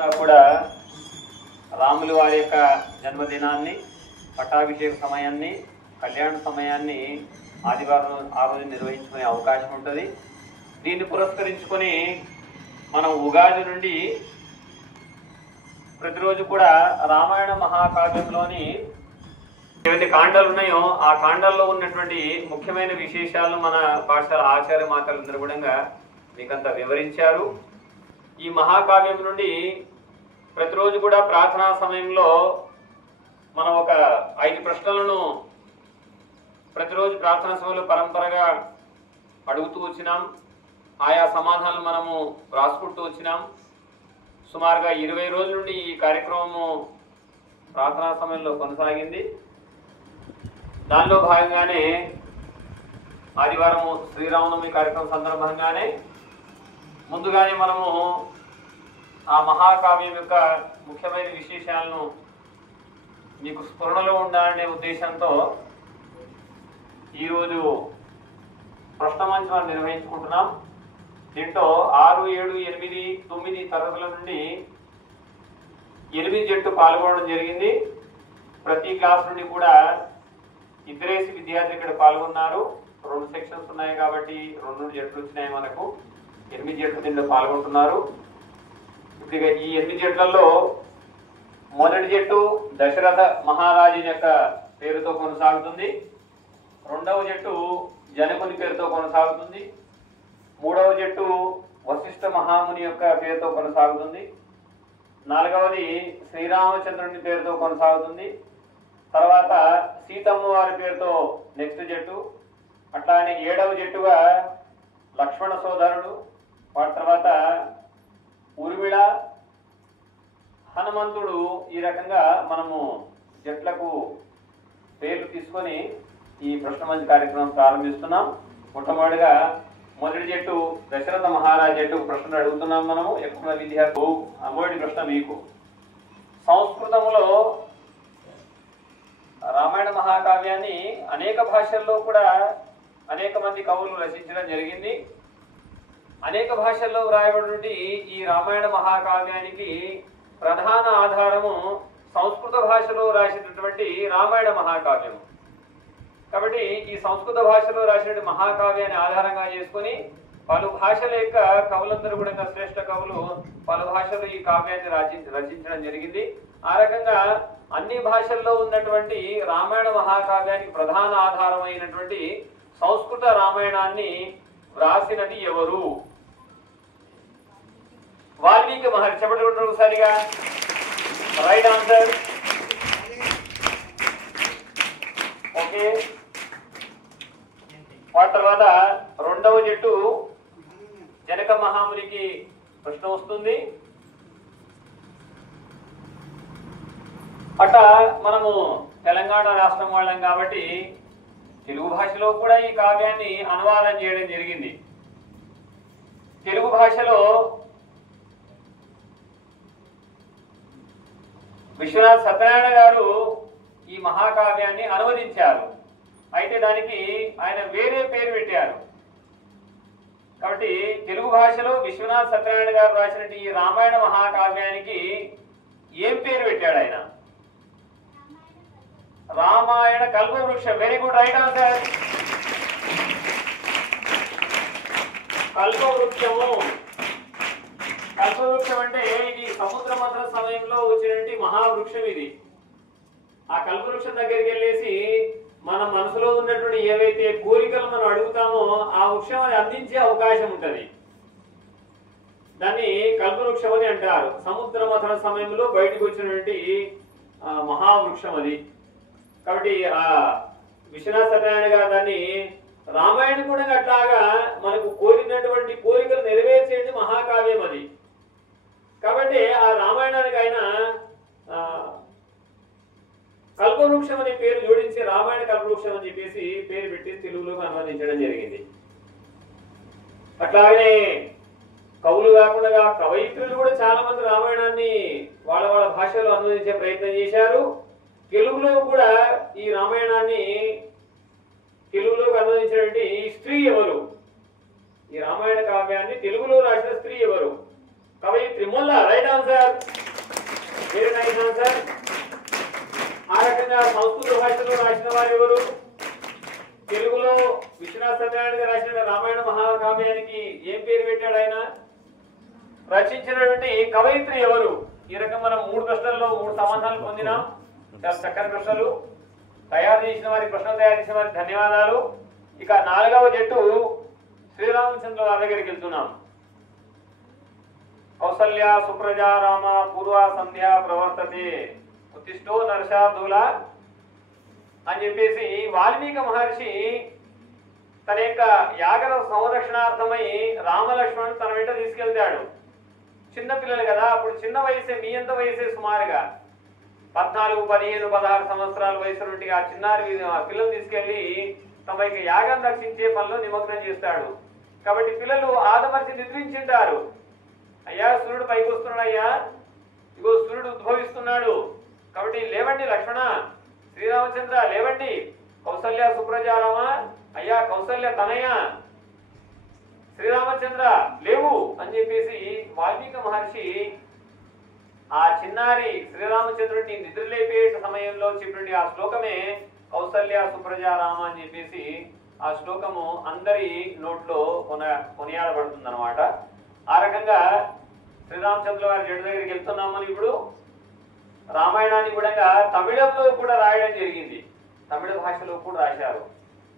కూడా రాములు వారి యొక్క జన్మదినాన్ని, పట్టాభిషేక సమయాన్ని, కళ్యాణ సమయాన్ని ఆదివారం ఆ రోజు నిర్వహించుకునే అవకాశం ఉంటుంది. దీన్ని పురస్కరించుకొని మనం ఉగాది నుండి ప్రతిరోజు కూడా రామాయణ మహాకావ్యంలోని ఏవైతే కాండాలు ఉన్నాయో ఆ కాండాల్లో ఉన్నటువంటి ముఖ్యమైన విశేషాలను మన పాఠశాల ఆచార్య మాతలందరూ కూడా మీకంతా వివరించారు. ఈ మహాకావ్యం నుండి ప్రతిరోజు కూడా ప్రార్థనా సమయంలో మనం ఒక 5 ప్రశ్నలను ప్రతిరోజు ప్రార్థనా సమయంలో పరంపరగా అడుగుతూ వచ్చినాం. ఆయా సమాధానాలు మనము రాసుకుంటూ వచ్చినాం. సుమారుగా 20 రోజుల నుండి ఈ కార్యక్రమము ప్రార్థనా సమయంలో కొనసాగింది. దానిలో భాగంగానే ఆదివారం శ్రీరామనవమి కార్యక్రమం సందర్భంగానే ముందుగానే మనము ఆ మహాకావ్యం యొక్క ముఖ్యమైన విశేషాలను మీకు స్ఫురణలో ఉండాలనే ఉద్దేశంతో ఈరోజు ప్రశ్నమంచం నిర్వహించుకుంటున్నాం. దీంట్లో 6, 7, 8, 9 తరగతుల నుండి 8 జట్టు పాల్గొనడం జరిగింది. ప్రతి క్లాస్ నుండి కూడా 2 విద్యార్థులు ఇక్కడ పాల్గొన్నారు. 2 సెక్షన్స్ ఉన్నాయి కాబట్టి 2 జట్లు వచ్చినాయి. మనకు 8 జట్లు దీంట్లో పాల్గొంటున్నారు. ఇప్పుడు ఈ 8 జట్లలో మొదటి జట్టు దశరథ మహారాజు యొక్క పేరుతో కొనసాగుతుంది. 2వ జట్టు జనకుని పేరుతో కొనసాగుతుంది. 3వ జట్టు వశిష్ఠ మహాముని యొక్క పేరుతో కొనసాగుతుంది. 4వది శ్రీరామచంద్రుని పేరుతో కొనసాగుతుంది. తర్వాత సీతమ్మ వారి పేరుతో నెక్స్ట్ జట్టు. అట్లానే 7వ జట్టుగా లక్ష్మణ సోదరుడు, వాటి తర్వాత ఉర్మిళ, హనుమంతుడు. ఈ రకంగా మనము జట్లకు పేర్లు తీసుకొని ఈ ప్రశ్నమంచ కార్యక్రమం ప్రారంభిస్తున్నాం. మొట్టమొదటిగా మొదటి జట్టు దశరథ మహారాజ్ జట్టు ప్రశ్నలు అడుగుతున్నాం. మనము ఎక్కువ విద్యార్థులు మొదటి ప్రశ్న మీకు, సంస్కృతంలో రామాయణ మహాకావ్యాన్ని అనేక భాషల్లో కూడా అనేక మంది కవులు రచించడం జరిగింది. అనేక భాషల్లో వ్రాయబడి ఈ రామాయణ మహాకావ్యానికి ప్రధాన ఆధారము సంస్కృత భాషలో రాసినటువంటి రామాయణ మహాకావ్యము. కాబట్టి ఈ సంస్కృత భాషలో రాసినటువంటి మహాకావ్యాన్ని ఆధారంగా చేసుకుని పలు భాషల యొక్క కవులందరూ కూడా శ్రేష్ఠ కవులు పలు భాషలు ఈ కావ్యాన్ని రచించడం జరిగింది. ఆ రకంగా అన్ని భాషల్లో ఉన్నటువంటి రామాయణ మహాకావ్యానికి ప్రధాన ఆధారమైనటువంటి సంస్కృత రామాయణాన్ని వ్రాసినది ఎవరు? వాల్మీకి మహర్షి. చెప్పండి ఒకసారిగా. Right answer. ఓకే. వాటి తర్వాత 2వ జట్టు జనక మహామునికి ప్రశ్న వస్తుంది. అట్లా మనము తెలంగాణ రాష్ట్రం వాళ్ళం కాబట్టి తెలుగు భాషలో కూడా ఈ కావ్యాన్ని అనువాదం చేయడం జరిగింది. తెలుగు భాషలో విశ్వనాథ్ సత్యనారాయణ గారు ఈ మహాకావ్యాన్ని అనువదించారు. అయితే దానికి ఆయన వేరే పేరు పెట్టారు. కాబట్టి తెలుగు భాషలో విశ్వనాథ్ సత్యనారాయణ గారు రాసినటువంటి ఈ రామాయణ మహాకావ్యానికి ఏం పేరు పెట్టాడు ఆయన? Ramayana Kalpavriksham. Very good, right answer. Kalpavrikshamu. Kalpavriksham అంటే ఇది సముద్ర మంథన సమయంలో వచ్చినటువంటి మహావృక్షం. ఇది ఆ కల్పవృక్షం దగ్గరికి వెళ్ళేసి మన మనసులో ఉన్నటువంటి ఏవైతే కోరికలు మనం అడుగుతామో ఆ వృక్షం అది అందించే అవకాశం ఉంటది. దాన్ని కల్పవృక్షం అని అంటారు. సముద్ర మంథన సమయంలో బయటకు వచ్చినటువంటి మహావృక్షం అది. కాబట్టి ఆ విశ్వనాథ సత్యనారాయణ గారు దాన్ని రామాయణం కూడా అట్లాగా మనకు కోరినటువంటి కోరికలు నెరవేర్చేది మహాకావ్యం అది. కాబట్టి ఆ రామాయణానికి ఆయన కల్పవృక్షం అనే పేరు జోడించి రామాయణ కల్పవృక్షం అని చెప్పేసి పేరు పెట్టి తెలుగులోకి అనువదించడం జరిగింది. అట్లాగే కవులు కాకుండా కవయిత్రులు కూడా చాలా మంది రామాయణాన్ని వాళ్ళ వాళ్ళ భాషలో అనువదించే ప్రయత్నం చేశారు. తెలుగులో కూడా ఈ రామాయణాన్ని తెలుగులోకి అనువదించినటువంటి స్త్రీ ఎవరు? ఈ రామాయణ కావ్యాన్ని తెలుగులో రాసిన స్త్రీ ఎవరు? కవయిత్రి Molla, right answer, very nice answer. ఆ రకంగా సంస్కృత భాషలో రాసిన వారు ఎవరు? తెలుగులో విశ్వనాథ సత్యనారాయణ రాసిన రామాయణ మహాకావ్యానికి ఏం పేరు పెట్టాడు ఆయన? రచించినటువంటి కవయిత్రి ఎవరు? ఈ రకం మనం 3 ప్రశ్నల్లో 3 సమాధానాలు పొందినాం. చాలా చక్కని ప్రశ్నలు తయారు చేసిన వారికి, ప్రశ్నలు తయారు చేసిన వారికి ధన్యవాదాలు. ఇక 4వ జట్టు శ్రీరామచంద్ర వారి దగ్గరికి వెళ్తున్నాం. కౌసల్య సుప్రజా రామ పూర్వ సంధ్య ప్రవర్తతే ఉత్తిష్టో నరశార్దూల అని చెప్పేసి వాల్మీకి మహర్షి తన యొక్క యాగర సంరక్షణార్థమై రామలక్ష్మణుడు తన వెంట తీసుకెళ్తాడు. చిన్నపిల్లలు కదా, అప్పుడు చిన్న వయసే, మీ ఎంత వయసే సుమారుగా 14, 15, 16 సంవత్సరాల వయసు నుండి ఆ చిన్నారి పిల్లలు తీసుకెళ్లి తమ యొక్క యాగం రక్షించే పనిలో నిమగ్నం చేస్తాడు. కాబట్టి పిల్లలు ఆదమర్చి నిద్రించింటారు. అయ్యా సూర్యుడు పైకి వస్తున్నాడు, అయ్యా ఇగో సూర్యుడు ఉద్భవిస్తున్నాడు, కాబట్టి లేవండి లక్ష్మణ, శ్రీరామచంద్ర లేవండి, కౌసల్య సుప్రజారామ, అయ్యా కౌసల్య తనయ శ్రీరామచంద్ర లేవు అని చెప్పేసి వాల్మీకి మహర్షి ఆ చిన్నారి శ్రీరామచంద్రుడిని నిద్రలేపే సమయంలో చెప్పినటువంటి ఆ శ్లోకమే కౌసల్య సుప్రజారామ అని చెప్పేసి ఆ శ్లోకము అందరి నోట్లో కొనియాడబడుతుంది అనమాట. ఆ రకంగా శ్రీరామచంద్ర వారి జడ్డు దగ్గరికి వెళ్తున్నామని ఇప్పుడు రామాయణాన్ని కూడా తమిళంలో కూడా రాయడం జరిగింది, తమిళ భాషలో కూడా రాశారు.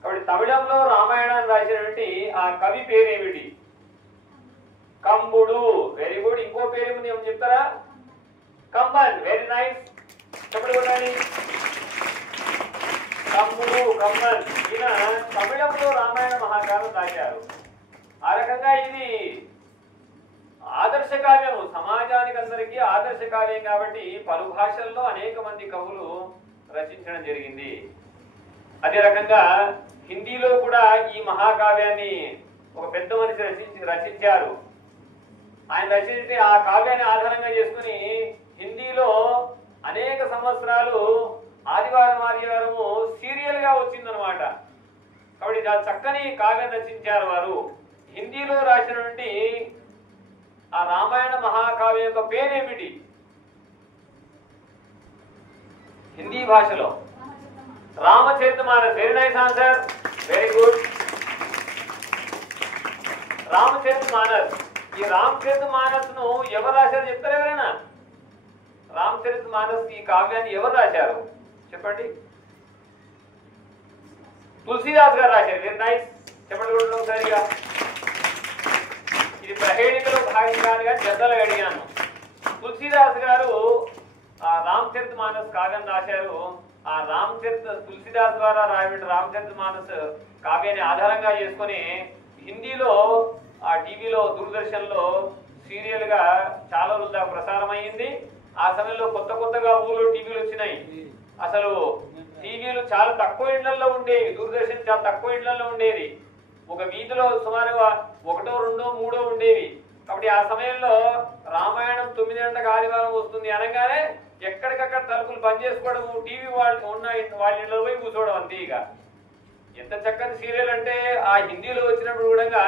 కాబట్టి తమిళంలో రామాయణాన్ని రాసినటువంటి ఆ కవి పేరేమిటి? కంబుడు, వెరీ గుడ్. ఇంకో పేరేముంది ఏమని చెప్తారా? కంబన్, వెరీ నైస్, చెప్పండి కొట్టండి. కంబుడు, కంబన్, ఈయన తమిళంలో రామాయణ మహాకావ్యం రాశారు. ఆ రకంగా ఇది ఆదర్శ కావ్యం, సమాజానికి అందరికీ ఆదర్శ కావ్యం కాబట్టి పలు భాషల్లో అనేక మంది కవులు రచించడం జరిగింది. అదే రకంగా హిందీలో కూడా ఈ మహాకావ్యాన్ని ఒక పెద్ద మనిషి రచించారు. ఆయన రచించి ఆ కావ్యాన్ని ఆధారంగా చేసుకుని హిందీలో అనేక సంవత్సరాలు ఆదివారము సీరియల్ గా వచ్చిందనమాట. కాబట్టి చక్కని కావ్యం రచించారు వారు. హిందీలో రాసినటువంటి ఆ రామాయణ మహాకావ్యం యొక్క పేరేమిటి? హిందీ భాషలో Ramcharitmanas, very nice answer, very good. Ramcharitmanas, ఈ రామచరితమానస్ ను ఎవరు రాశారు చెప్తారు ఎవరైనా? రామచరితమానస్ ఈ కావ్యాన్ని ఎవరు రాశారు చెప్పండి? తులసీదాస్ గారు రాశారు, వెరీ నైస్, చెప్పండి కూడా ఒకసారిగా. ఇది ప్రహేళికలో భాగంగా జద్దలు అడిగాను. తులసీదాస్ గారు ఆ రామచరితమానస్ కావ్యం రాశారు. ఆ తులసీదాస్ ద్వారా రాయబడిన రామచరితమానస్ కావ్యాన్ని ఆధారంగా చేసుకుని హిందీలో ఆ టీవీలో దూరదర్శన్లో సీరియల్ గా చాలా రోజులు ప్రసారం అయ్యింది. ఆ సమయంలో కొత్తగా ఊళ్ళో టీవీలు వచ్చినాయి. అసలు టీవీలు చాలా తక్కువ ఇళ్లలో ఉండేవి, దూరదర్శన్ చాలా తక్కువ ఇళ్లలో ఉండేది. ఒక వీధిలో సుమారుగా 1, 2, 3 ఉండేవి. కాబట్టి ఆ సమయంలో రామాయణం 9 గంటలకు ఆదివారం వస్తుంది అనగానే ఎక్కడికక్కడ తలుపులు బంద్ చేసుకోవడం, టీవీ వాళ్ళు ఉన్న వాళ్ళ ఇళ్ళలో పోయి కూర్చోవడం అంతే. ఇక ఎంత చక్కని సీరియల్ అంటే ఆ హిందీలో వచ్చినప్పుడు కూడా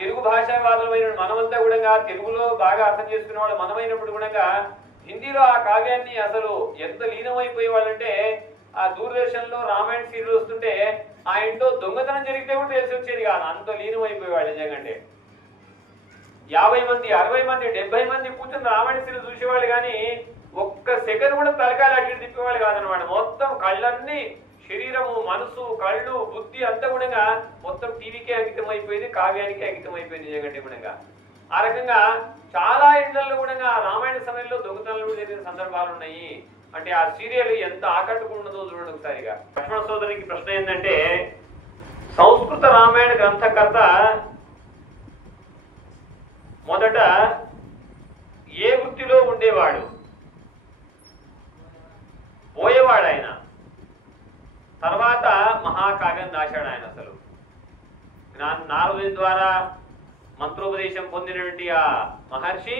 తెలుగు భాషావాదులమైన మనమంతా కూడా తెలుగులో బాగా అర్థం చేసుకునే వాళ్ళు మనమైనప్పుడు కూడా హిందీలో ఆ కావ్యాన్ని అసలు ఎంత లీనమైపోయే వాళ్ళంటే ఆ దూరదర్శన్ లో రామాయణ సీరియల్ వస్తుంటే ఆ ఇంట్లో దొంగతనం జరిగితే కూడా తెలిసి వచ్చేది కాదు, అంత లీనమైపోయేవాళ్ళు. నిజంగా 50 మంది, 60 మంది, 70 మంది కూర్చొని రామాయణ సీరియల్ చూసేవాళ్ళు కానీ ఒక్క సెకండ్ కూడా తలకాయలు అటు తిప్పేవాళ్ళు కాదనమాట. మొత్తం కళ్ళన్నీ, శరీరము, మనసు, కళ్ళు, బుద్ధి అంతా కూడా మొత్తం టీవీకే అంకితం అయిపోయింది, కావ్యానికి అంకితం అయిపోయింది నిజంగా కూడా. ఆ రకంగా చాలా ఇళ్లలో కూడా రామాయణ సమయంలో దొంగతనాలు జరిగిన సందర్భాలు ఉన్నాయి. అంటే ఆ సీరియల్ ఎంత ఆకట్టుకుంటుందో చూడండి ఒకసారిగా. లక్ష్మణ సోదరికి ప్రశ్న ఏంటంటే, సంస్కృత రామాయణ గ్రంథకర్త మొదట ఏ వృత్తిలో ఉండేవాడు? పోయేవాడు ఆయన, తర్వాత మహాకావ్యం రాశాడు ఆయన. అసలు నారదుని ద్వారా మంత్రోపదేశం పొందినటువంటి ఆ మహర్షి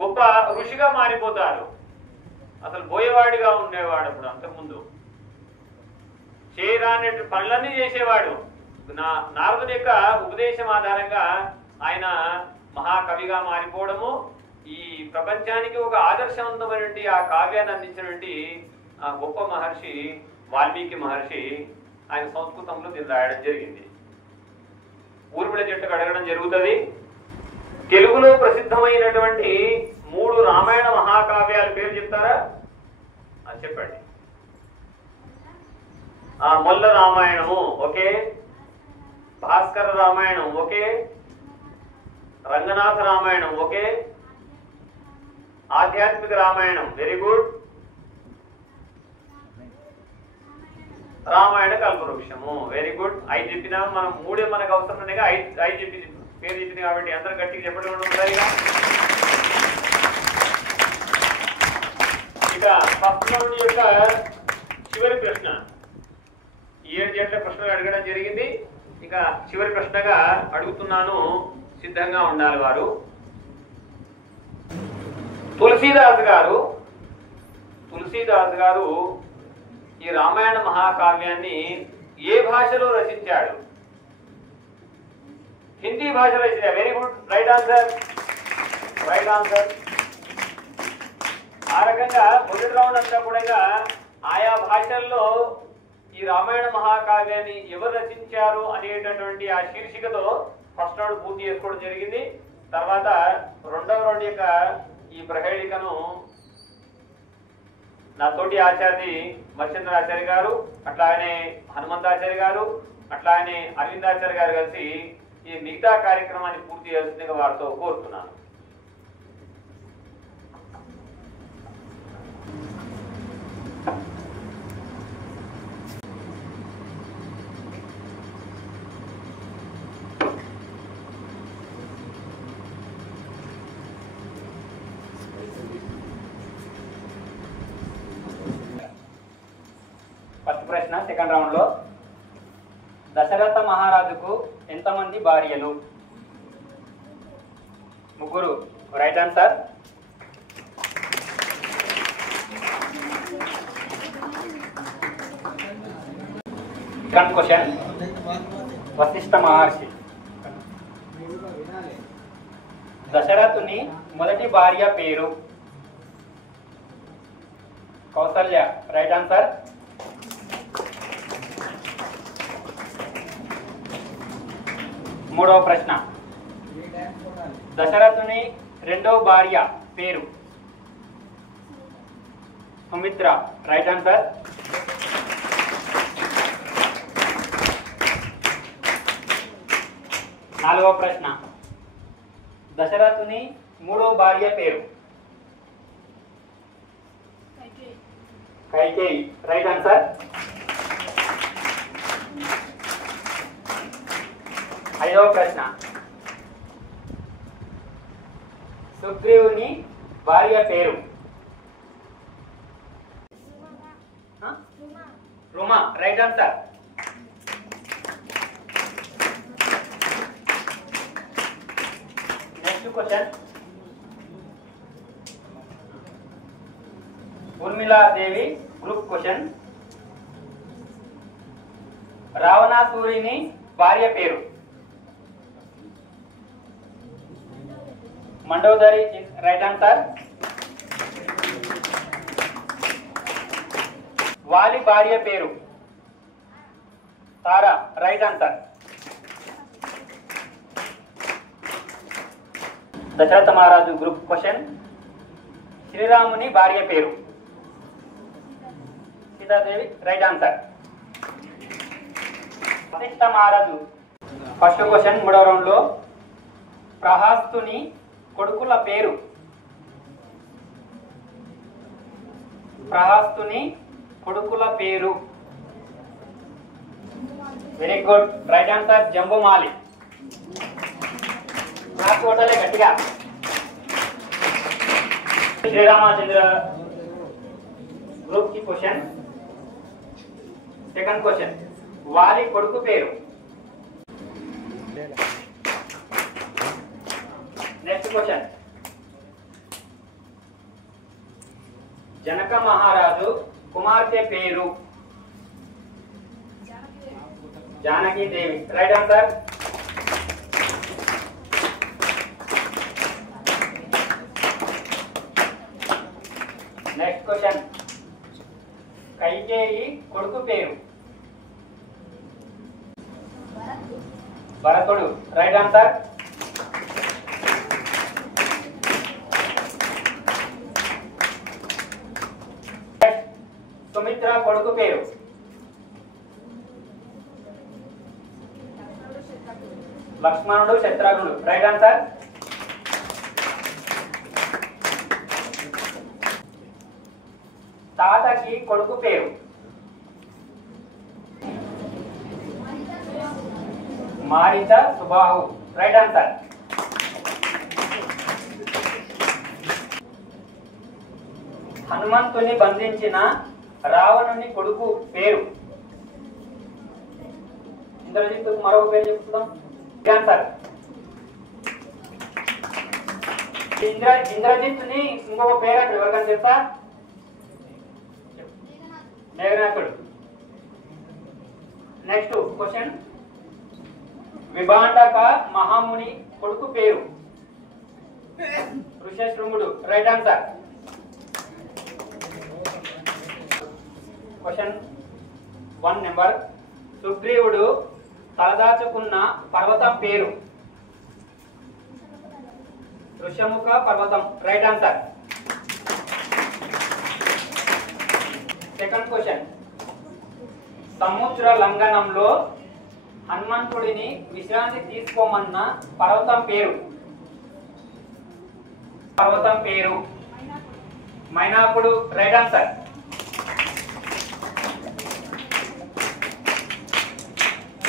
గొప్ప ఋషిగా మారిపోతారు. అసలు పోయేవాడిగా ఉండేవాడు. అప్పుడు అంతకుముందు చేయరాని పనులన్నీ చేసేవాడు. నారదుని యొక్క ఉపదేశం ఆధారంగా ఆయన మహాకవిగా మారిపోవడము, ఈ ప్రపంచానికి ఒక ఆదర్శవంతమైనటువంటి ఆ కావ్యాన్ని అందించినటువంటి ఆ గొప్ప మహర్షి వాల్మీకి మహర్షి. ఆయన సంస్కృతంలో దీన్ని రాయడం జరిగింది. ఊర్మిళ చెట్టుకు అడగడం జరుగుతుంది. తెలుగులో ప్రసిద్ధమైనటువంటి 3 రామాయణ మహాకావ్యాల పేరు చెప్తారా అని చెప్పండి. Molla Ramayanamu okay, Bhaskara Ramayanam okay, Ranganatha Ramayanam okay, ఆధ్యాత్మిక Ramayanam very good, Ramayana Kalpavrikshamu very good. 5 చెప్పినా మనం 3 మనకు అవసరం ఉండగా 5 చెప్పి పేరు చెప్పింది కాబట్టి అందరూ గట్టిగా చెప్పడం ఉంటాయి. ఇక ఫస్ట్ యొక్క చివరి ప్రశ్న, 7 జట్ల ప్రశ్నలు అడగడం జరిగింది. ఇక చివరి ప్రశ్నగా అడుగుతున్నాను, సిద్ధంగా ఉండాలి వారు. తులసీదాస్ గారు ఈ రామాయణ మహాకావ్యాన్ని ఏ భాషలో రచించాడు? హిందీ భాషలో రచించాడు. Very good, right answer. ఆ రకంగా మొదటి రౌండ్ అంతా కూడా ఆయా భాషల్లో ఈ రామాయణ మహాకావ్యాన్ని ఎవరు రచించారు అనేటటువంటి ఆ శీర్షికతో ఫస్ట్ రౌండ్ పూర్తి చేసుకోవడం జరిగింది. తర్వాత రెండవ రౌండ్ యొక్క ఈ ప్రహేళికను నా తోటి ఆచార్య మత్స్యేంద్రాచార్య గారు, అట్లానే హనుమంతాచార్య గారు, అట్లానే అరవిందాచార్య గారు కలిసి ఈ మిగతా కార్యక్రమాన్ని పూర్తి చేయాల్సిందిగా వారితో కోరుతున్నాను. ప్రశ్న సెకండ్ రౌండ్ లో, దశరథ మహారాజుకు ఎంతమంది భార్యలు? 3. Right answer. Second question, Vashishtha Maharshi దశరథుని మొదటి భార్య పేరు? కౌసల్య. Right answer. మూడవ ప్రశ్న, దశరథుని రెండవ భార్య పేరు? సుమిత్ర. Right answer. నాలుగవ ప్రశ్న, దశరథుని మూడవ భార్య పేరు? కైకేయి. Right answer. ఐదవ ప్రశ్న, సుగ్రీవుని భార్య పేరు? Ruma. Right answer. Next question, Urmiladevi group question. రావణాసురుని భార్య పేరు? మండోదరి. Right answer. వాలి భార్య పేరు? తారా. Right answer. దశరథ మహారాజు గ్రూప్ క్వశ్చన్, శ్రీరాముని భార్య పేరు? సీతాదేవి. Right answer. వశిష్ఠ మహారాజు ఫస్ట్ క్వశ్చన్ మూడవ రౌండ్ లో, ప్రహాస్తుని కొడుకుల పేరు? ప్రహాస్తుని కొడుకుల పేరు? Very good, right answer. Jambumali. నాకు కొట్టాలి గట్టిగా. శ్రీరామచంద్ర గ్రూప్ కి క్వశ్చన్, సెకండ్ క్వశ్చన్, వాలి కొడుకు పేరు? నెక్స్ట్ క్వశ్చన్, జనక మహారాజు కుమార్తె పేరు? Janaki Devi. Right answer. Question. Kaikeyi కొడుకు పేరు? భరతుడు. Right answer. సుమిత్ర కొడుకు పేరు? లక్ష్మణుడు, శత్రుఘ్నుడు. Right answer. తాతకి కొడుకు పేరు? మారిచ, సుబాహు. Right answer. హనుమంతుని బంధించిన రావణుని కొడుకు పేరు? ఇంద్రజిత్తు. మరొక పేరు చెప్తాం. ఆన్సర్. ఇంద్రజిత్తుని ఇంకొక పేరు అంటే ఎవరికైనా తెలుసా? మేఘనాథుడు. Next question. విభాండక మహాముని కొడుకు పేరు? ఋషశృంగుడు. Right answer. Question 1 number. సుగ్రీవుడు తలదాచుకున్న పర్వతం పేరు? ఋషముఖ పర్వతం. Right answer. Second question. సముద్ర లంఘనంలో హనుమంతుడిని విశ్రాంతి తీసుకోమన్న పర్వతం పేరు? పర్వతం పేరు మైనాకుడు. Right answer.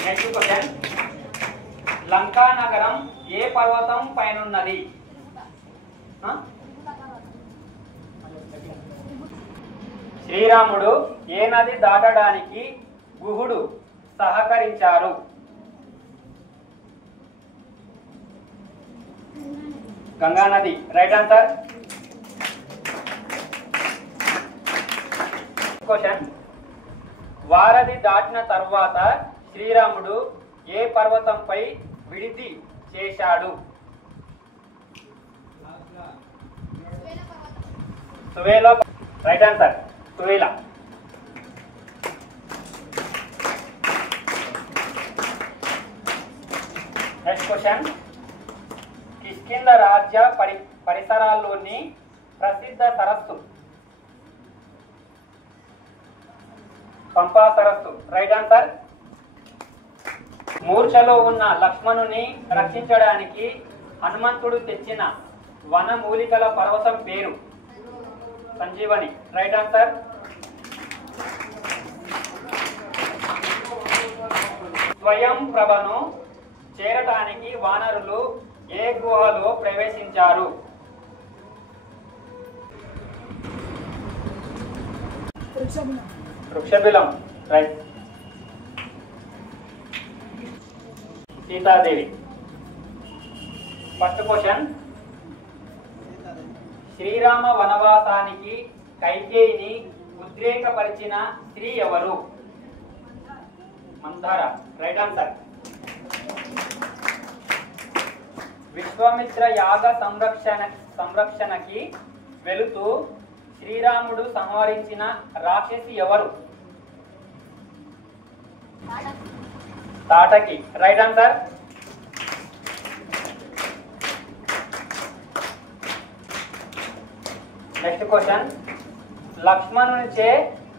Next question. Lanka నగరం ఏ పర్వతం పైనున్నది? శ్రీరాముడు ఏ నది దాటడానికి గుహుడు సహకరించారు? గంగా నది. Right answer. క్వశ్చన్. వారధి దాటిన తర్వాత శ్రీరాముడు ఏ పర్వతంపై విడిది చేశాడు? Suvela. Right answer. Suvela. Next question. Kishkindha రాజ్య పరిసరాల్లోని ప్రసిద్ధ సరస్సు? పంపా సరస్సు. Right answer. మూర్ఛలో ఉన్న లక్ష్మణుని రక్షించడానికి హనుమంతుడు తెచ్చిన వనమూలికల పర్వతం పేరు? సంజీవని. Right answer. స్వయం ప్రభను చేరటానికి వానరులు ఏ గుహలో ప్రవేశించారు? Vrikshabilam. Right. Sitadevi. First question. శ్రీరామ వనవాసానికి కైకేయిని ఉద్రేకపరిచిన స్త్రీ ఎవరు? మందార. Right answer. విశ్వామిత్ర యాగ సంరక్షణకి వెళుతూ శ్రీరాముడు సంహరించిన రాక్షసి ఎవరు? Tataki. Right answer. Next question. లక్ష్మణునిచే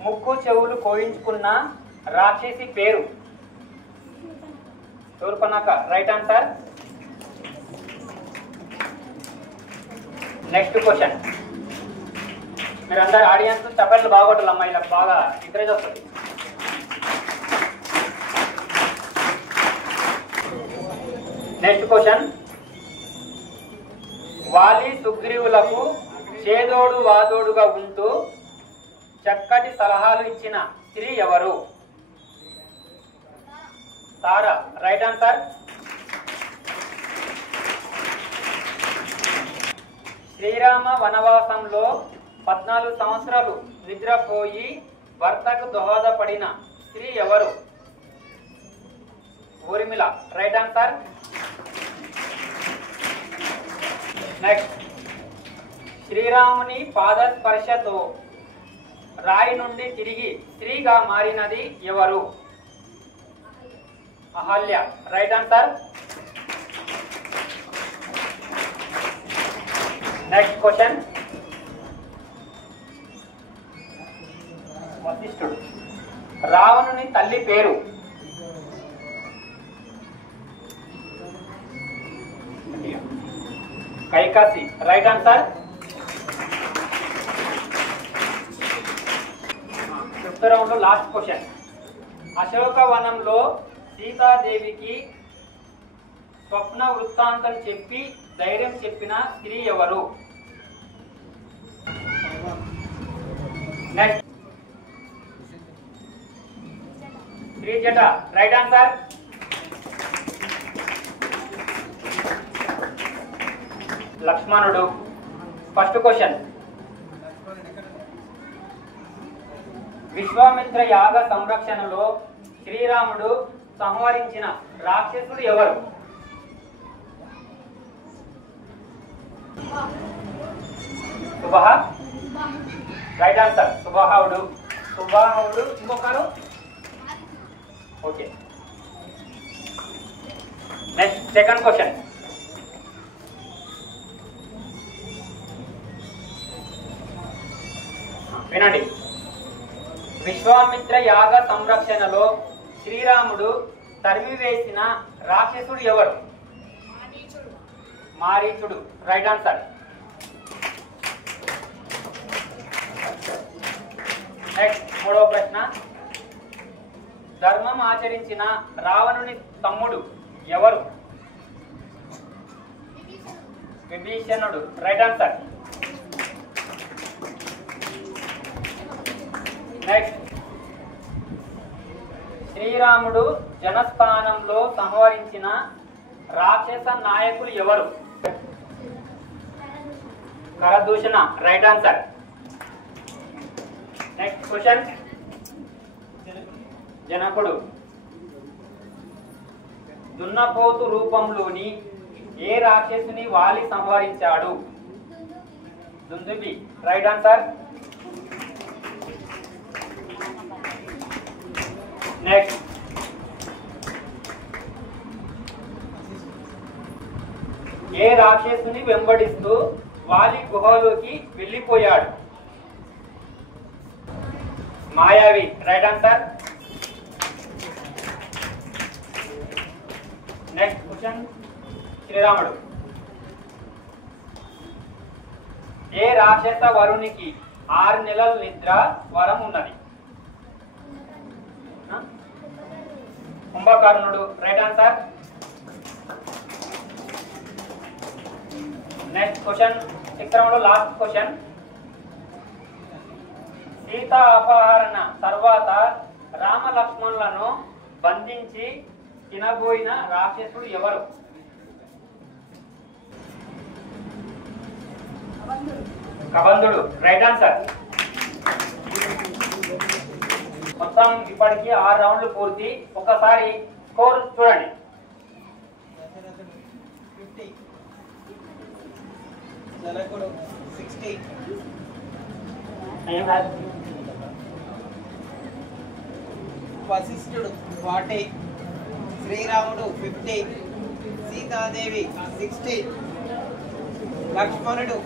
ముక్కు చెవులు కోయించుకున్న రాక్షసి పేరు? Shurpanakha. Right answer. Next question. మీరందరూ ఆడియన్స్ చప్పట్లు బాగొట్టాలి అమ్మాయిలకు, బాగా ఎంకరేజ్ వస్తుంది. Next question. వాలి సుగ్రీవులకు చేదోడు వాదోడుగా ఉంటూ చక్కటి సలహాలు ఇచ్చిన స్త్రీ ఎవరు? తార. Right answer. శ్రీరామ వనవాసంలో 14 సంవత్సరాలు నిద్రపోయి భర్తకు దోహదపడిన స్త్రీ ఎవరు? ఊర్మిళ. Right answer. నెక్స్ట్. శ్రీరాముని పాదస్పర్శతో రాయి నుండి తిరిగి స్త్రీగా మారినది ఎవరు? Ahalya. Right answer. Next question. వశిష్ఠుడు. రావణుని తల్లి పేరు? Kaikasi. Right answer. Fifth round లో లాస్ట్ క్వశ్చన్. అశోకవనంలో సీతాదేవికి స్వప్న వృత్తాంతం చెప్పి ధైర్యం చెప్పిన స్త్రీ ఎవరు? నెక్స్ట్. శ్రీజట. Right answer. లక్ష్మణుడు. First question. విశ్వామిత్ర యాగ సంరక్షణలో శ్రీరాముడు సంహరించిన రాక్షసుడు ఎవరు? సుబాహ. Right answer. సుబాహుడు. సుబాహుడు. ఇంకొకరు? ఓకే. Next second question. వినండి. విశ్వామిత్ర యాగ సంరక్షణలో శ్రీరాముడు తరిమివేసిన రాక్షసుడు ఎవరు? మారీచుడు. Right answer. నెక్స్ట్ మూడవ ప్రశ్న. ధర్మం ఆచరించిన రావణుని తమ్ముడు ఎవరు? విభీషణుడు. Right answer. నెక్స్ట్. శ్రీరాముడు జనస్థానంలో సంహరించిన రాక్షస నాయకులు ఎవరు? Kharadushana. Right answer. Next question. జనకుడు. దున్నపోతు రూపంలోని ఏ రాక్షసుని వాలి సంహరించాడు? దుందుబి. Right answer. నెక్స్ట్. ఏ రాక్షసుని వెంబడిస్తూ వాలి గుహలోకి వెళ్ళిపోయాడు? Mayavi. Right answer. Next question. శ్రీరాముడు. ఏ రాక్షస వరునికి 6 నెలల నిద్ర వరం ఉన్నది? కుంభకర్ణుడు. Right answer. Next question. చిత్రంలో లాస్ట్ క్వశ్చన్. సీత అపహరణ తర్వాత రామ లక్ష్మణులను బంధించి తినబోయిన రాక్షసుడు ఎవరు? కబంధుడు. Right answer. మొత్తం ఇప్పటికి 6 రౌండ్లు పూర్తి. ఒకసారి స్కోర్ చూడండి. 60. వశిష్ఠుడు 40, శ్రీరాముడు 50, సీతాదేవి 60, లక్ష్మణుడు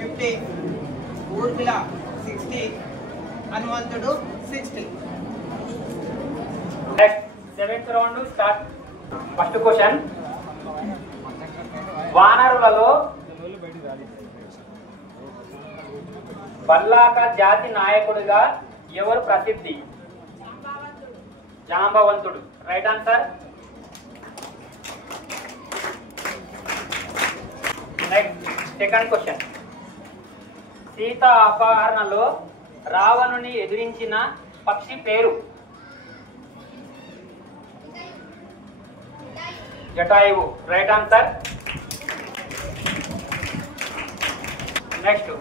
50, ఊర్మిళ 60, హనుమంతుడు 60. Next 7th round start. First question. వానరులలో బల్లాక జాతి నాయకుడిగా ఎవరు ప్రసిద్ధి? జాంబవంతుడు. Right answer. Next second question. Sita అపహరణలో రావణుని ఎదిరించిన పక్షి పేరు? జటాయువు. Right answer. నెక్స్ట్.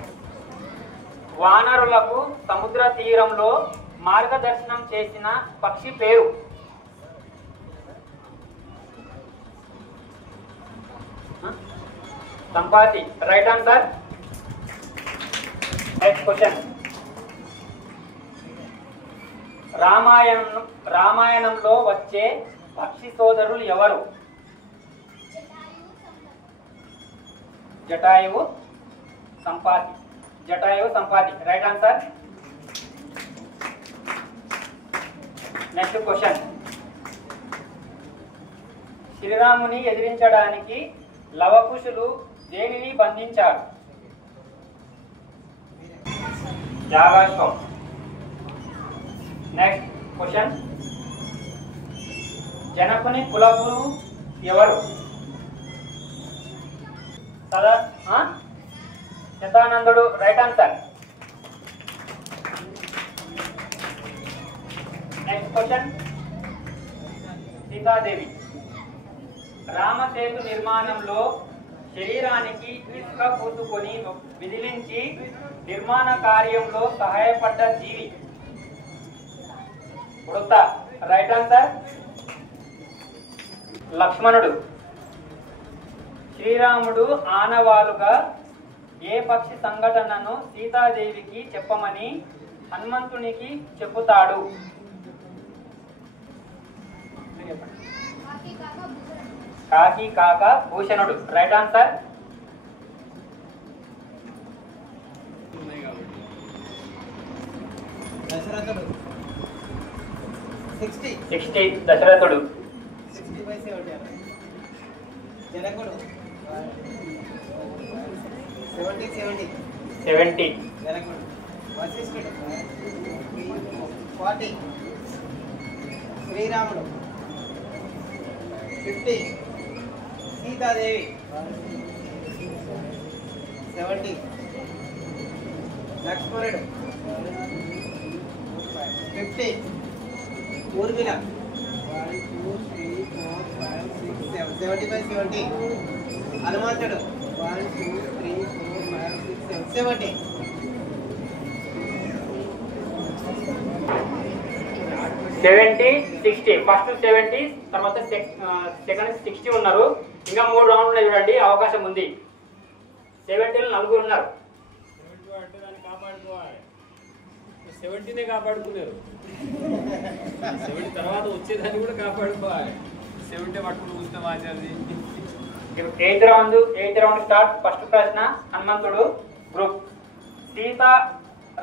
వానరులకు సముద్ర తీరంలో మార్గదర్శనం చేసిన పక్షి పేరు? Sampati. Right answer. Next question. రామాయణంలో వచ్చే పక్షి సోదరులు ఎవరు? Jatayuvu Sampati. Right answer. Next question. శ్రీరాముని ఎదిరించడానికి లవకుశులు దేనిని బంధించారు? యాగాశ్వం. Next question. జనకుని కులగురు ఎవరు? శతానందుడు. Right answer. Next question. Sitadevi Ramsetu నిర్మాణంలో శరీరానికి ఇసుక పూసుకొని విదిలించి నిర్మాణ కార్యంలో సహాయపడ్డ జీవి? ఉడత. Right answer. లక్ష్మణుడు. శ్రీరాముడు ఆనవాలుగా ఏ పక్షి సంఘటనను సీతాదేవికి చెప్పమని హనుమంతునికి చెప్పుతాడు? కాకి కాక భూషణుడు. Right answer. దశరథుడు 60. దశరథుడు. 60/70. జనకుడు 70. జనకుడు. వశిష్ఠుడు 40. శ్రీరాముడు 50. సీతాదేవి 70. లక్ష్మణుడు 50. ఊర్మిళ 70/70. హనుమంతుడు 1 2 3 4 5 6 7 70. 70, 60. ఫస్ట్ 70, తర్వాత సెకండ్ 60 ఉన్నారు. ఇంకా 3 రౌండ్లు ఉన్నాయి చూడండి, అవకాశం ఉంది. 70లో 4 ఉన్నారు. 70 అంటే దాన్ని కాపాడుకోవాలి. 70నే కాపాడుకున్నారు. 70 తర్వాత వచ్చేదాన్ని కూడా కాపాడుకోవాలి. 70 పట్టుకుని కూర్చున్న మాచారి. 8th round start. ఫస్ట్ ప్రశ్న హనుమంతుడు గ్రూప్. సీత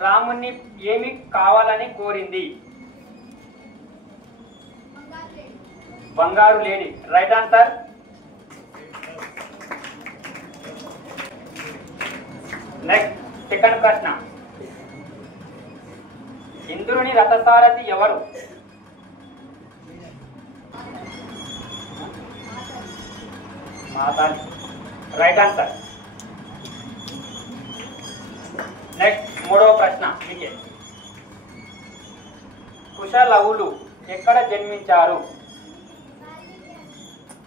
రాముణ్ణి ఏమి కావాలని కోరింది? బంగారు lady. Right answer. Next second ప్రశ్న. ఇంద్రుని రథసారథి ఎవరు? మాతాలి. Right answer. నెక్స్ట్ మూడవ ప్రశ్న మీకే. కుశలవులు ఎక్కడ జన్మించారు?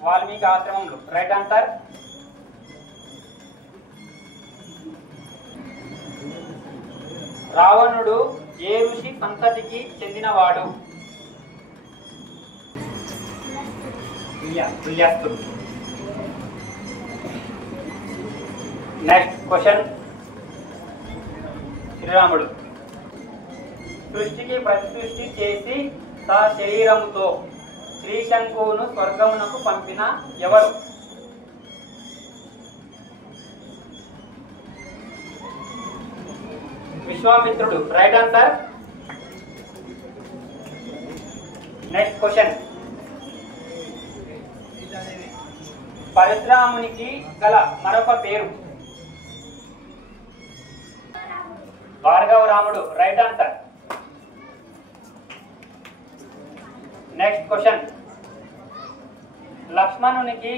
వాల్మీకి ఆశ్రమంలో. Right answer. రావణుడు ఏ ఋషి సంతతికి చెందినవాడు? తుల్యాస్తుడు. Next question. శ్రీరాముడు సృష్టికి ప్రతి సృష్టి చేసి తా శరీరముతో శ్రీశంకును స్వర్గమునకు పంపిన ఎవరు? విశ్వామిత్రుడు. Right answer. Next question. పరశురామునికి గల మరొక పేరు? భార్గవ రాముడు. Right answer. Next question. లక్ష్మణునికి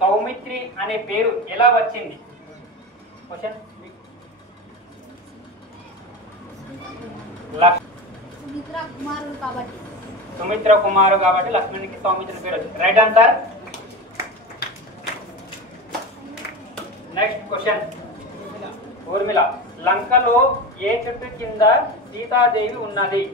సౌమిత్రి అనే పేరు ఎలా వచ్చింది? క్వశ్చన్. సుమిత్ర కుమారు కాబట్టి లక్ష్మణునికి సౌమిత్రి పేరు వచ్చింది. Right answer. Next question. Urmila లంకలో ఏ చెట్టు కింద సీతాదేవి ఉన్నది?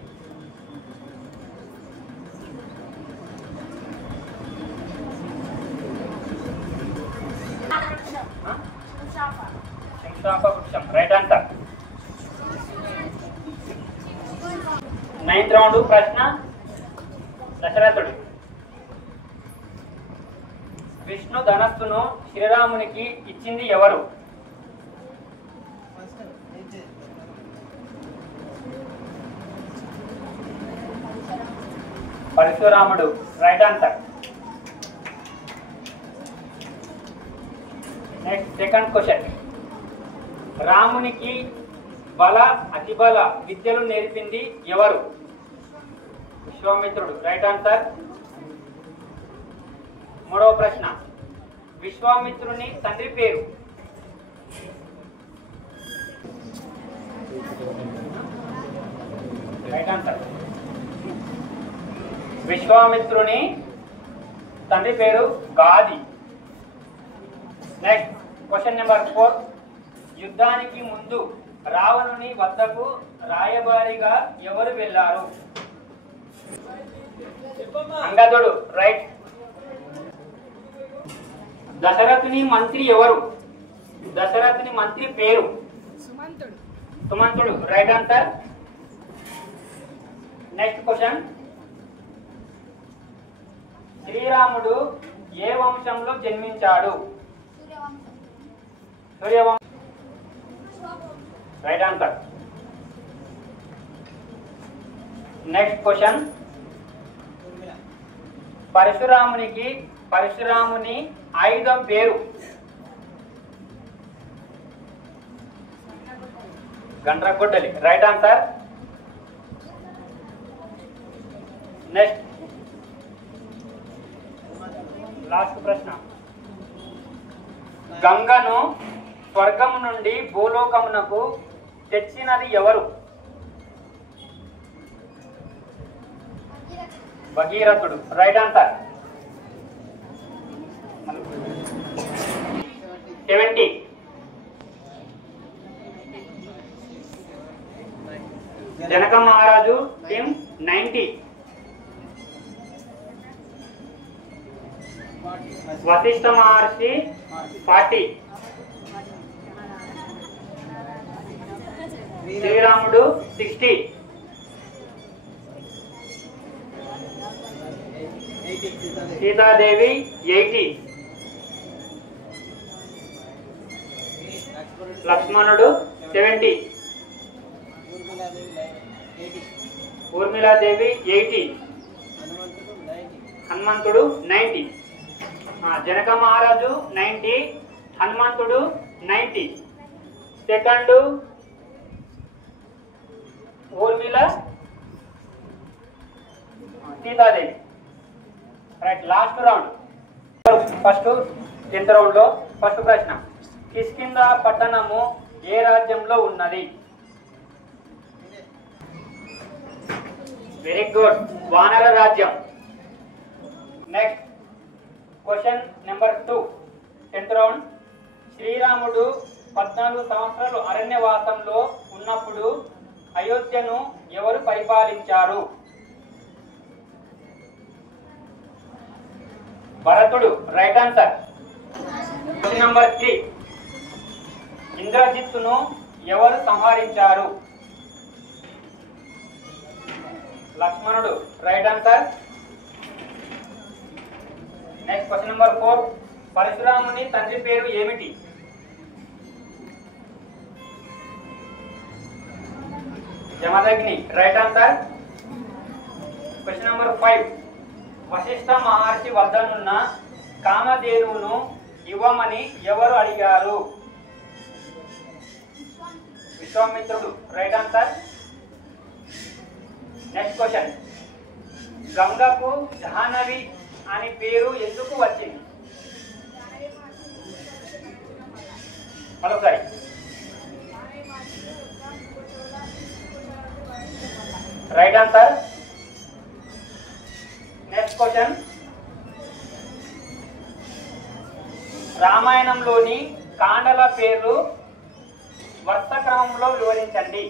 శంశాప వృక్షం. Right answer. 9 9th రౌండ్ ప్రశ్న. దశరథుడు విష్ణు ధనస్సును శ్రీరామునికి ఇచ్చింది ఎవరు? పరశురాముడు. Right answer. Next second question. రామునికి బల అతిబల విద్యలు నేర్పింది ఎవరు? విశ్వామిత్రుడు. Right answer. మూడవ ప్రశ్న. విశ్వామిత్రుని తండ్రి పేరు? Right answer. విశ్వామిత్రుని తండ్రి పేరు గాది. Next question number 4. యుద్ధానికి ముందు రావణుని వద్దకు రాయబారిగా ఎవరు వెళ్ళారు? అంగదుడు. రైట్. దశరథుని మంత్రి ఎవరు? దశరథుని మంత్రి పేరు? సుమంతుడు. Right answer. Next question. శ్రీరాముడు ఏ వంశంలో జన్మించాడు? సూర్యవంశం. Right answer. Next question. పరశురాముని ఆయుధం పేరు? గండ్రగొడ్డలి. Right answer. నెక్స్ట్ లాస్ట్ ప్రశ్న. గంగను స్వర్గం నుండి భూలోకమునకు తెచ్చినది ఎవరు? భగీరథుడు. Right answer. 70. జనక మహారాజు టీమ్ 90. వశిష్ఠ మహర్షి 40. శ్రీరాముడు 60. సీతాదేవి 80. లక్ష్మణుడు 70. ఊర్మిళాదేవి 80. హనుమంతుడు 90. జనక మహారాజు 90, హనుమంతుడు 90. Second Urmila, Sitadevi. Right. Last round. First 10th round లో ఫస్ట్ ప్రశ్న. కిష్కింద పట్టణము ఏ రాజ్యంలో ఉన్నది? Very good. వానర రాజ్యం. Next question number 2, 10th round. శ్రీరాముడు 14 సంవత్సరాలు అరణ్యవాసంలో ఉన్నప్పుడు అయోధ్యను ఎవరు పరిపాలించారు? భరతుడు. Right answer. Question number 3. ఇంద్రజిత్తును ఎవరు సంహరించారు? లక్ష్మణుడు. Right answer. Next question number 4. పరశురాముని తండ్రి పేరు ఏమిటి? Jamadagni. Right answer. Question number 5. Vashishtha Maharshi వద్దనున్న కామధేనువును ఇవ్వమని ఎవరు అడిగారు? విశ్వామిత్రుడు. Right answer. Next question. గంగకు జాహ్నవి అని పేరు ఎందుకు వచ్చింది? మరోసారి. Right answer. Next question. రామాయణంలోని కాండల పేర్లు వరుస క్రమంలో వివరించండి.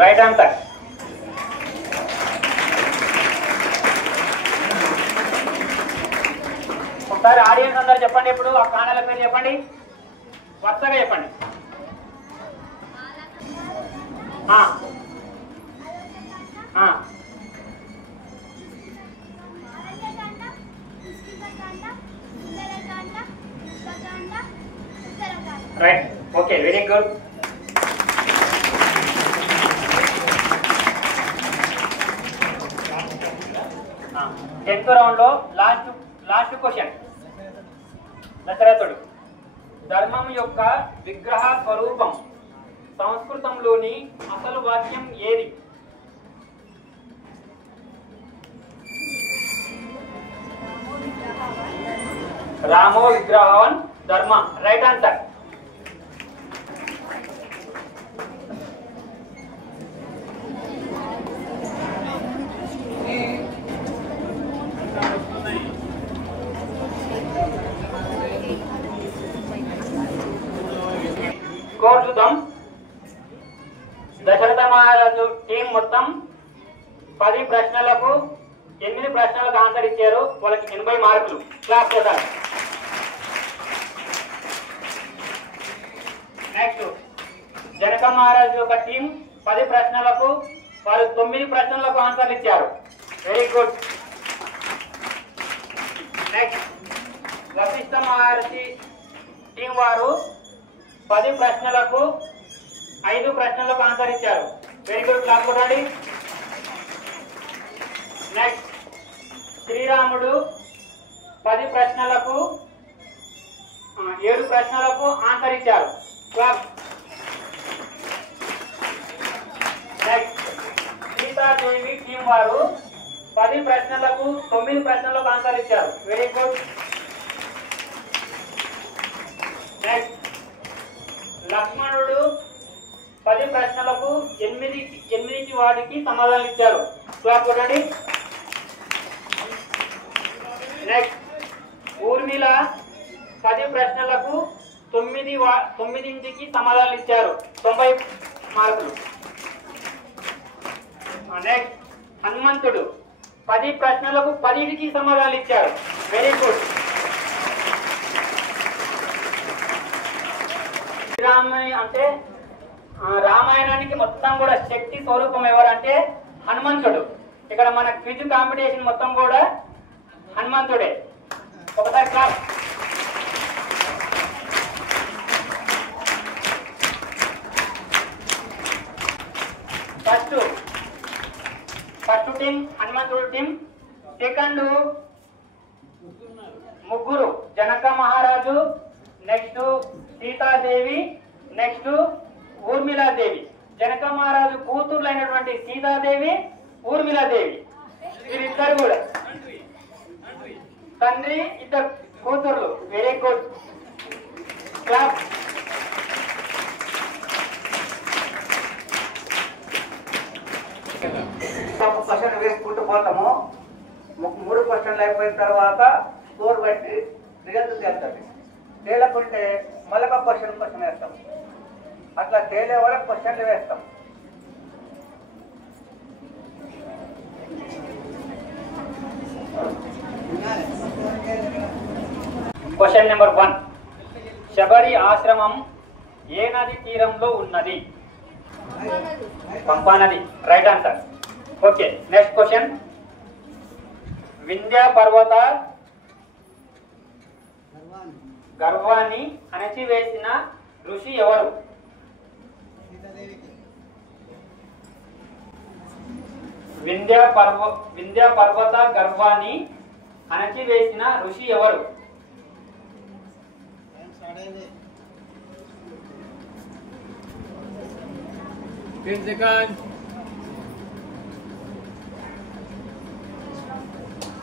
Right answer. ఒకసారి ఆడియన్స్ అందరు చెప్పండి. ఇప్పుడు ఆ ప్రాణాల పేరు చెప్పండి, వరుసగా చెప్పండి. Right, okay, very good. Tenth round లో లాస్ట్ క్వశ్చన్. దశరథుడు ధర్మం యొక్క విగ్రహ స్వరూపం సంస్కృతంలోని అసలు వాక్యం ఏది? రామో విగ్రహవాన్ ధర్మ. Right answer. స్కోర్ చూద్దాం. దశరథ మహారాజు టీం మొత్తం 10 ప్రశ్నలకు 8 ప్రశ్నలకు ఆన్సర్ ఇచ్చారు. వాళ్ళకి 80 మార్కులు. క్లాస్ కొట్టాలి. నెక్స్ట్ జనక మహారాజు యొక్క టీం 10 ప్రశ్నలకు వారు 9 ప్రశ్నలకు ఆన్సర్ ఇచ్చారు. Very good. నెక్స్ట్ వశిష్ఠ మహర్షి టీం వారు 10 ప్రశ్నలకు 5 ప్రశ్నలకు ఆన్సర్ ఇచ్చారు. Very good. క్లాస్ కొట్టండి. నెక్స్ట్ శ్రీరాముడు 10 ప్రశ్నలకు 7 ప్రశ్నలకు ఆన్సర్ ఇచ్చారు. క్లాస్. నెక్స్ట్ సీతాదేవి టీం వారు 10 ప్రశ్నలకు 9 ప్రశ్నలకు ఆన్సర్ ఇచ్చారు. Very good. నెక్స్ట్ లక్ష్మణుడు 10 ప్రశ్నలకు 8 వాటికి సమాధానం ఇచ్చారు. క్లాస్ కొట్టండి. నెక్స్ట్ ఊర్మిళ 10 ప్రశ్నలకు 9కి సమాధానం ఇచ్చారు. 90 మార్కులు. నెక్స్ట్ హనుమంతుడు 10 ప్రశ్నలకు 10కి సమాధానం ఇచ్చారు. Very good. అంటే రామాయణానికి మొత్తం కూడా శక్తి స్వరూపం ఎవరంటే హనుమంతుడు. ఇక్కడ మన క్విజ్ కాంపిటీషన్ మొత్తం కూడా హనుమంతుడే. ఒకసారి క్లాస్. ఫస్ట్ టీం హనుమంతుడు టీం. సెకండ్ ముగ్గురు జనక మహారాజు, నెక్స్ట్ సీతాదేవి, నెక్స్ట్ ఊర్మిళాదేవి. జనక మహారాజు కూతుర్లైనటువంటి సీతాదేవి, ఊర్మిళాదేవి వీరిద్దరు కూడా తండ్రి, 2 కూతుర్లు. Very good. క్లాస్. క్వశ్చన్ వేసుకుంటూ పోతాము. 3 క్వశ్చన్లు అయిపోయిన తర్వాత స్కోర్ బట్టి రిజల్ట్ తేలుతుంది. తేలకుంటే మళ్ళొక క్వశ్చన్ వేస్తాం. అట్లా తేలే వరకు క్వశ్చన్లు వేస్తాం. Question number 1. శబరి ఆశ్రమం ఏ నది తీరంలో ఉన్నది? పంపా నది. Right answer. Okay, next question. Vindhya పర్వత గర్వాన్ని అణచివేసిన ఋషి ఎవరు? వింధ్య పర్వత గర్వాన్ని అణచివేసిన ఋషి ఎవరు?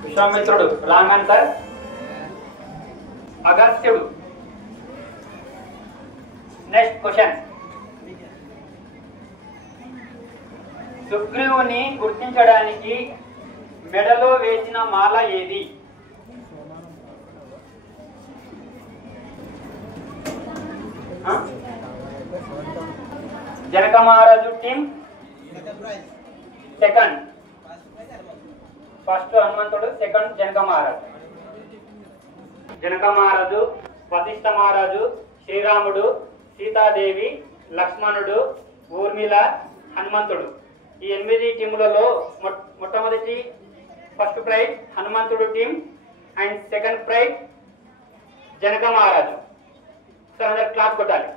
విశ్వామిత్రుడు. Wrong answer. అగస్త్యుడు. Next question. సుగ్రీవుని గుర్తించడానికి మెడలో వేసిన మాల ఏది? జనక మహారాజు టీం సెకండ్. ఫస్ట్ హనుమంతుడు, సెకండ్ జనక మహారాజు. జనక మహారాజు, వశిష్ఠ మహారాజు, శ్రీరాముడు, సీతాదేవి, లక్ష్మణుడు, ఊర్మిళ, హనుమంతుడు. ఈ 8 టీములలో మొట్టమొదటి ఫస్ట్ ప్రైజ్ హనుమంతుడు team and second prize Janaka మహారాజు. సార్ అందరు క్లాస్ కొట్టాలి.